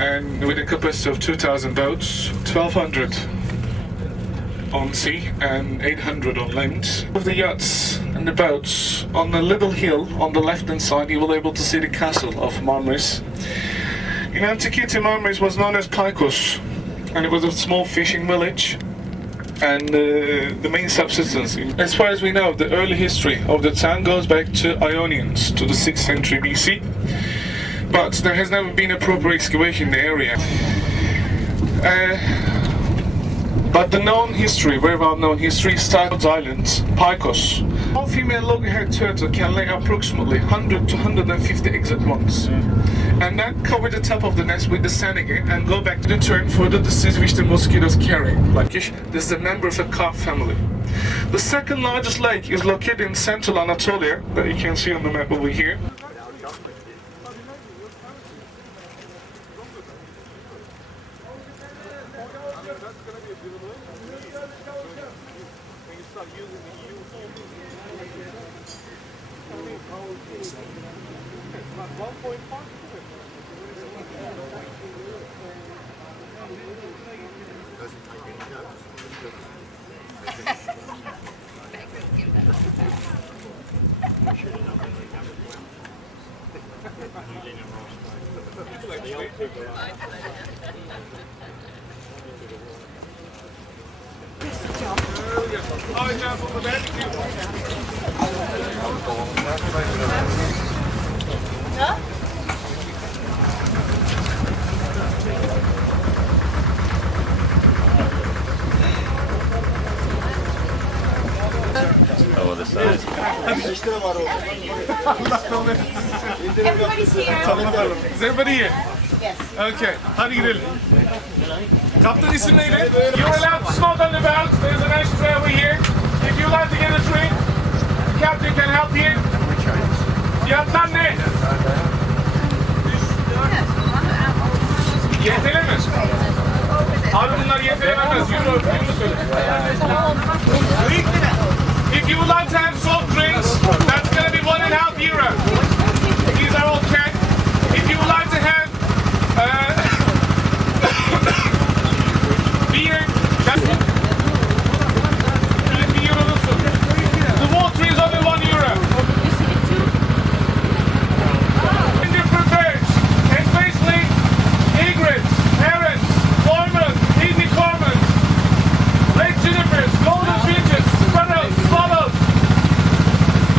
and with a capacity of 2,000 boats, 1,200 on sea and 800 on land. With the yachts and the boats, on a little hill on the left hand side you will be able to see the castle of Marmaris. In antiquity, Marmaris was known as Picos, and it was a small fishing village and the main subsistence. As far as we know, the early history of the town goes back to Ionians, to the 6th century BC, but there has never been a proper excavation in the area. But the known history, very well known history, starts islands, Picos. One female long-haired turtle can lay approximately 100 to 150 eggs at once. And then cover the top of the nest with the sand again and go back to the turn for the disease which the mosquitoes carry. Like this is a member of a carp family. The second largest lake is located in central Anatolia, that you can see on the map over here. Everybody's here. Is everybody here? Yes. Okay, hadi gidelim. Kaptan isim neydi? You're allowed to smoke on the boat. There's an ashtray over here. If you'd like to get a drink, the captain can help you. Fiyatlar ne? Yetelemez. Abi bunlar yetelemez. Euro söyle. If you would like to have soft drinks, that's going to be €1.5. These are all canned. If you would like to have beer, that's €20. The water is only €1. In different birds, especially egrets, parrots, cormorants, easy cormorants, red junipers, golden finches, sparrows, swallows,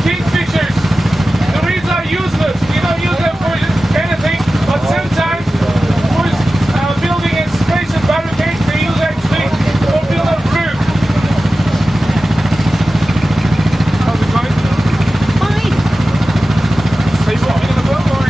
kingfishers. The reeds are useless. We don't use them for anything, but sometimes for building a spacious barricades, they use actually for building fruit. How's it going? Fine. Are you walking in the boat or?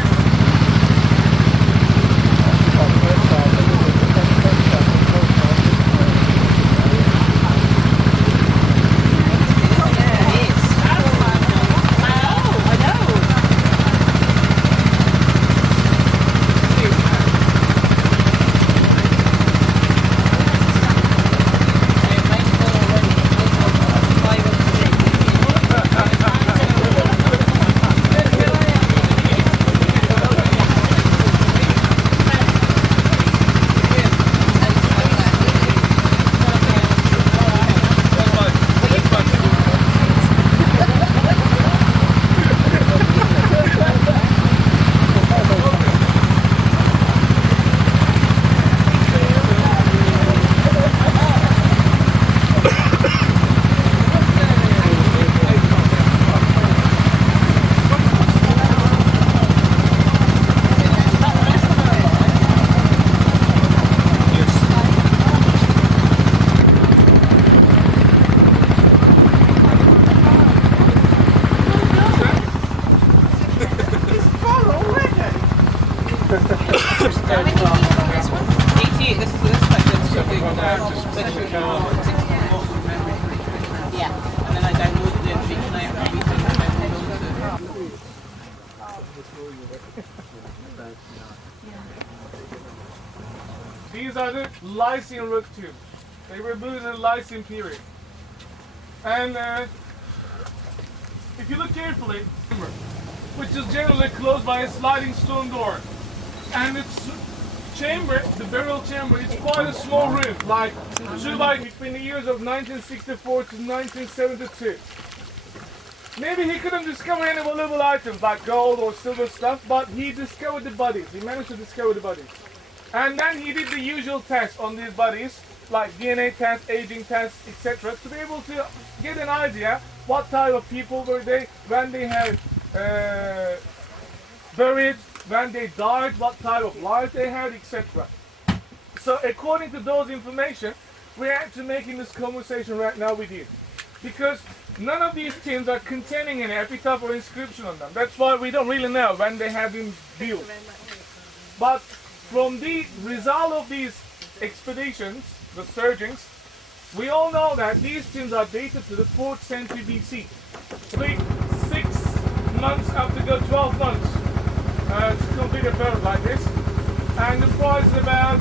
These are the Lycian rock tubes. They were built in the Lycian period. And if you look carefully, which is generally closed by a sliding stone door, and it's chamber, the burial chamber, is quite a small room, like between the years of 1964 to 1972. Maybe he couldn't discover any valuable items like gold or silver stuff, but he discovered the bodies. He managed to discover the bodies. And then he did the usual tests on these bodies, like DNA tests, aging tests, etc., to be able to get an idea what type of people were they, when they had buried, when they died, what type of life they had, etc. So according to those information, we're actually making this conversation right now with you. Because none of these tombs are containing an epitaph or inscription on them. That's why we don't really know when they have been built. But from the result of these expeditions, the searchings, we all know that these tombs are dated to the 4th century BC. Like 6 months after go 12 months to complete a burial like this. And the price is about,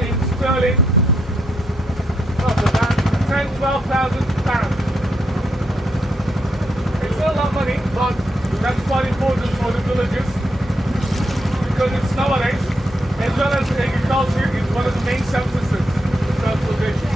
in sterling, about 10,000 to 12,000 pounds. It's not a lot of money, but that's quite important for the villagers because it's nowadays, as well as agriculture, is one of the main substances of transportation.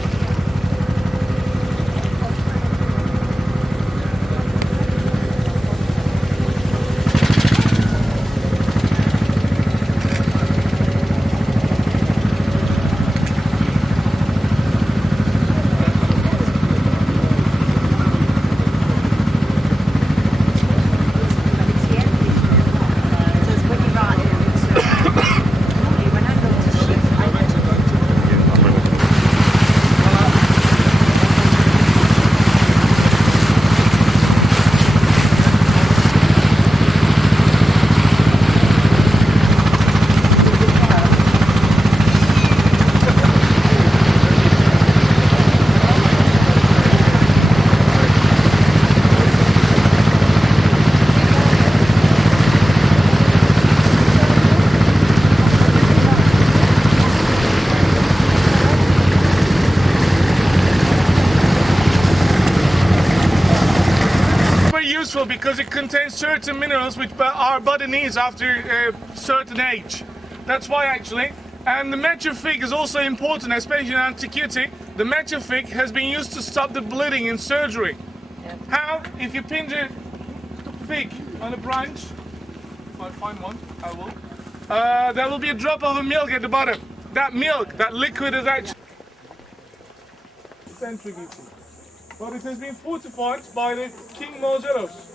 Because it contains certain minerals which our body needs after a certain age. That's why actually. And the matcha fig is also important, especially in antiquity. The matcha fig has been used to stop the bleeding in surgery. Yeah. How? If you pinch a fig on a branch, if I find one, I will. There will be a drop of a milk at the bottom. That milk, that liquid is actually century BC. But it has been fortified by the King Mausoleus.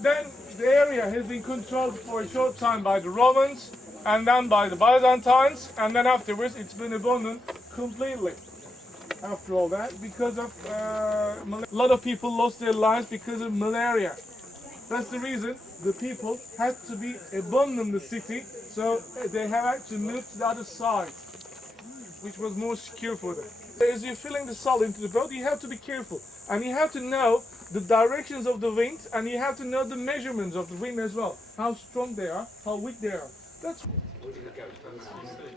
Then the area has been controlled for a short time by the Romans and then by the Byzantines, and then afterwards it's been abandoned completely. After all that, because of a lot of people lost their lives because of malaria. That's the reason the people had to be abandoned the city, so they have actually moved to the other side, which was more secure for them. As you're filling the salt into the boat, you have to be careful. And you have to know the directions of the wind, and you have to know the measurements of the wind as well. How strong they are, how weak they are. That's.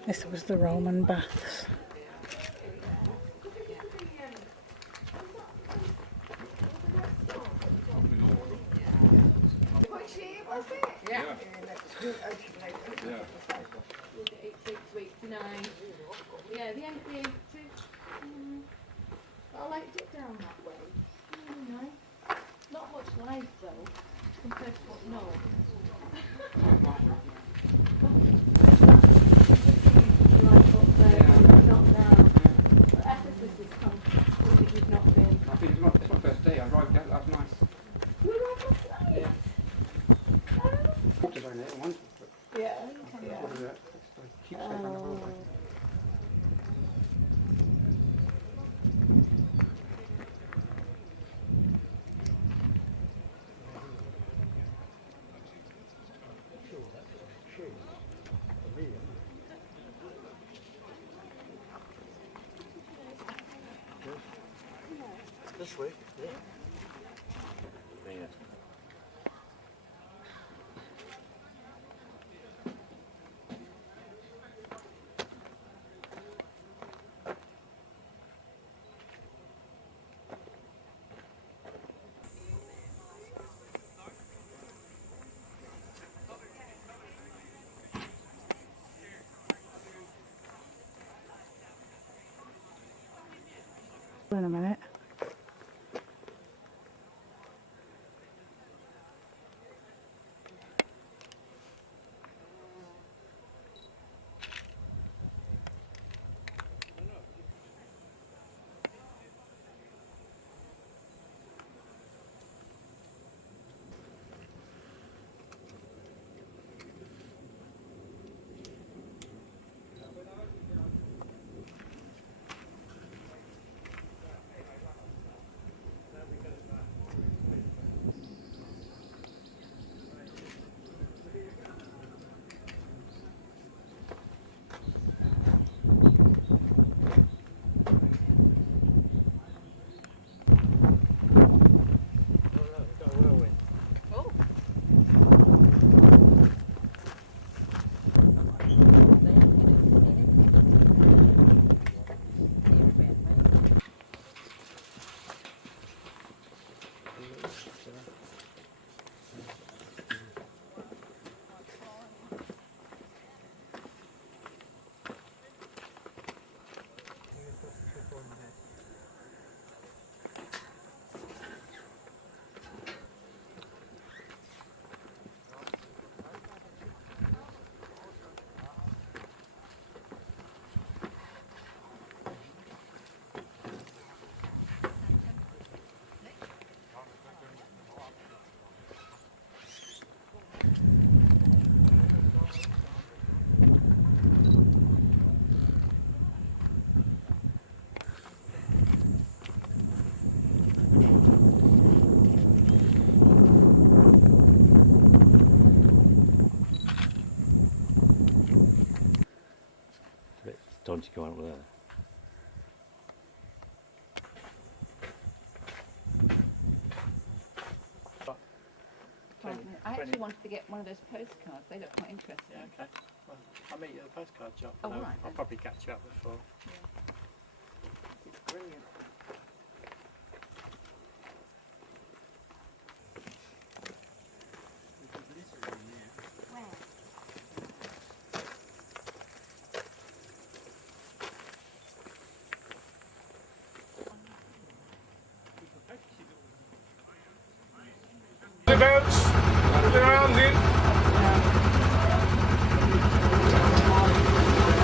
This was the Roman baths. Yeah. Yeah, the empty. I liked it down that way. Nice. Not much life though, compared to what no. Like up there, not now. But Ephesus is fantastic if you've not been. I think it's my first day. I arrived out. That was nice. You were on last night? Yeah. Walked around it once. Yeah. What is that? Keep saying around the whole way. This way, yeah. In a minute. Don't you go out with there? I actually wanted to get one of those postcards. They look quite interesting. Yeah, okay. Well, I'll meet you at the postcard shop. Oh, and right I'll then. probably catch you up before. Brilliant. The boats, around in.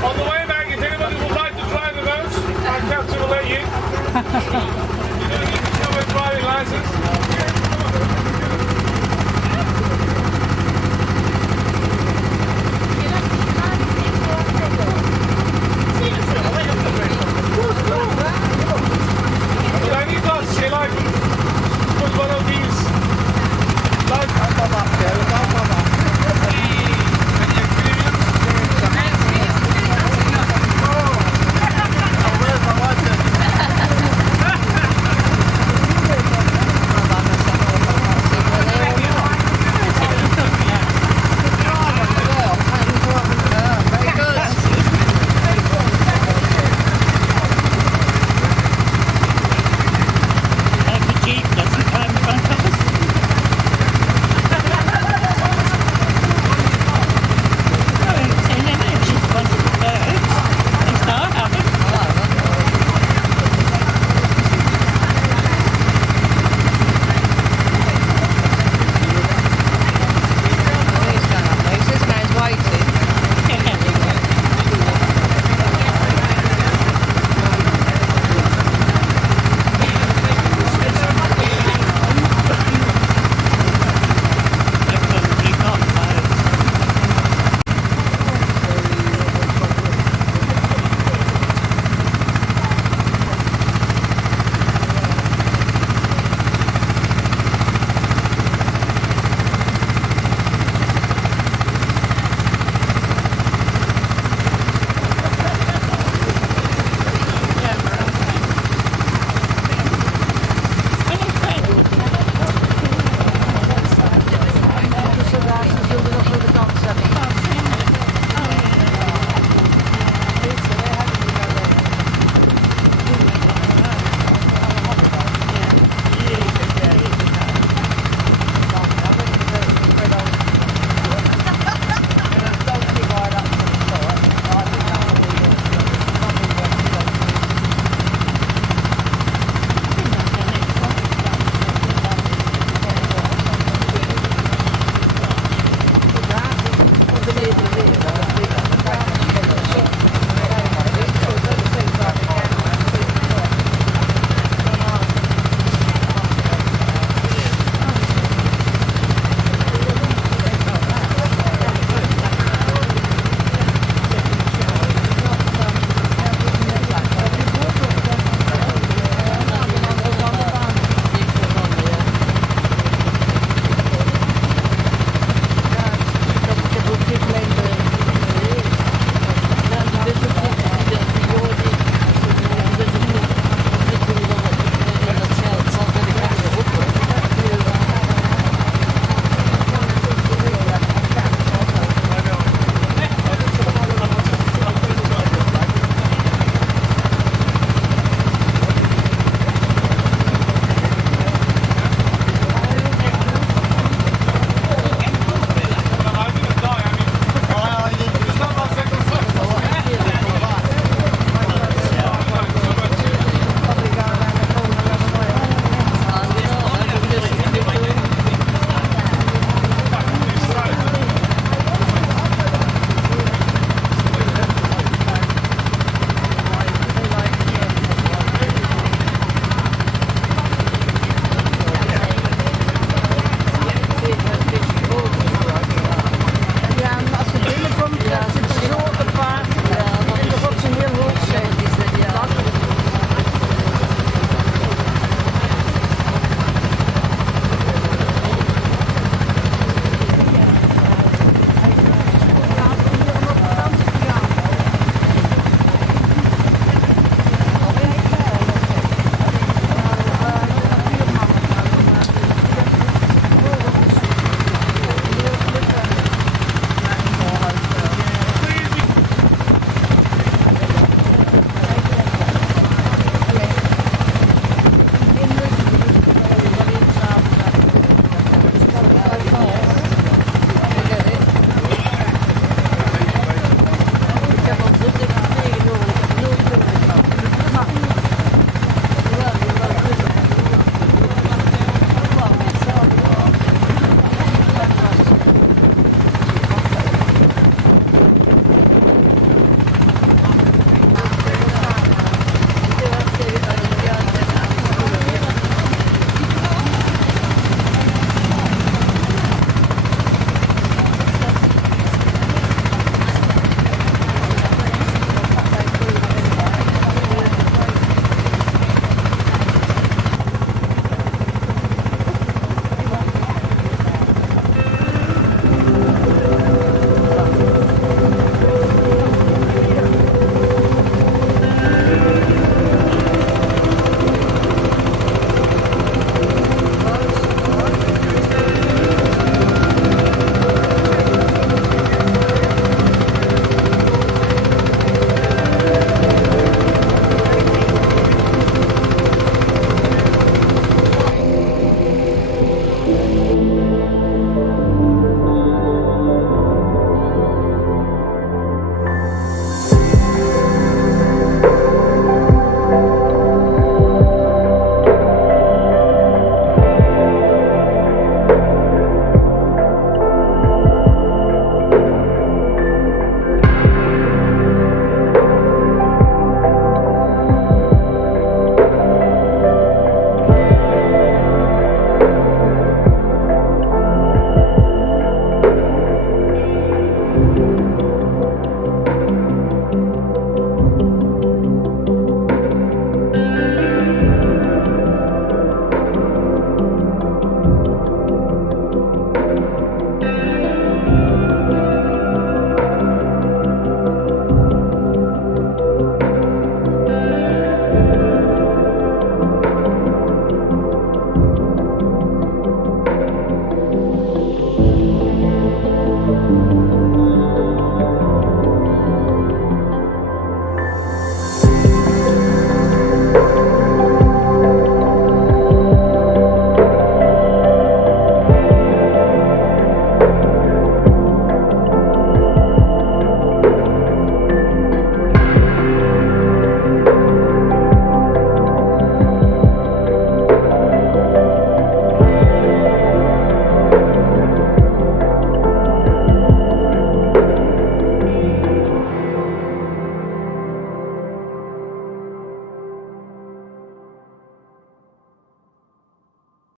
On the way back, if anybody would like to drive the boat, our captain will let you. You don't need to show a driving license.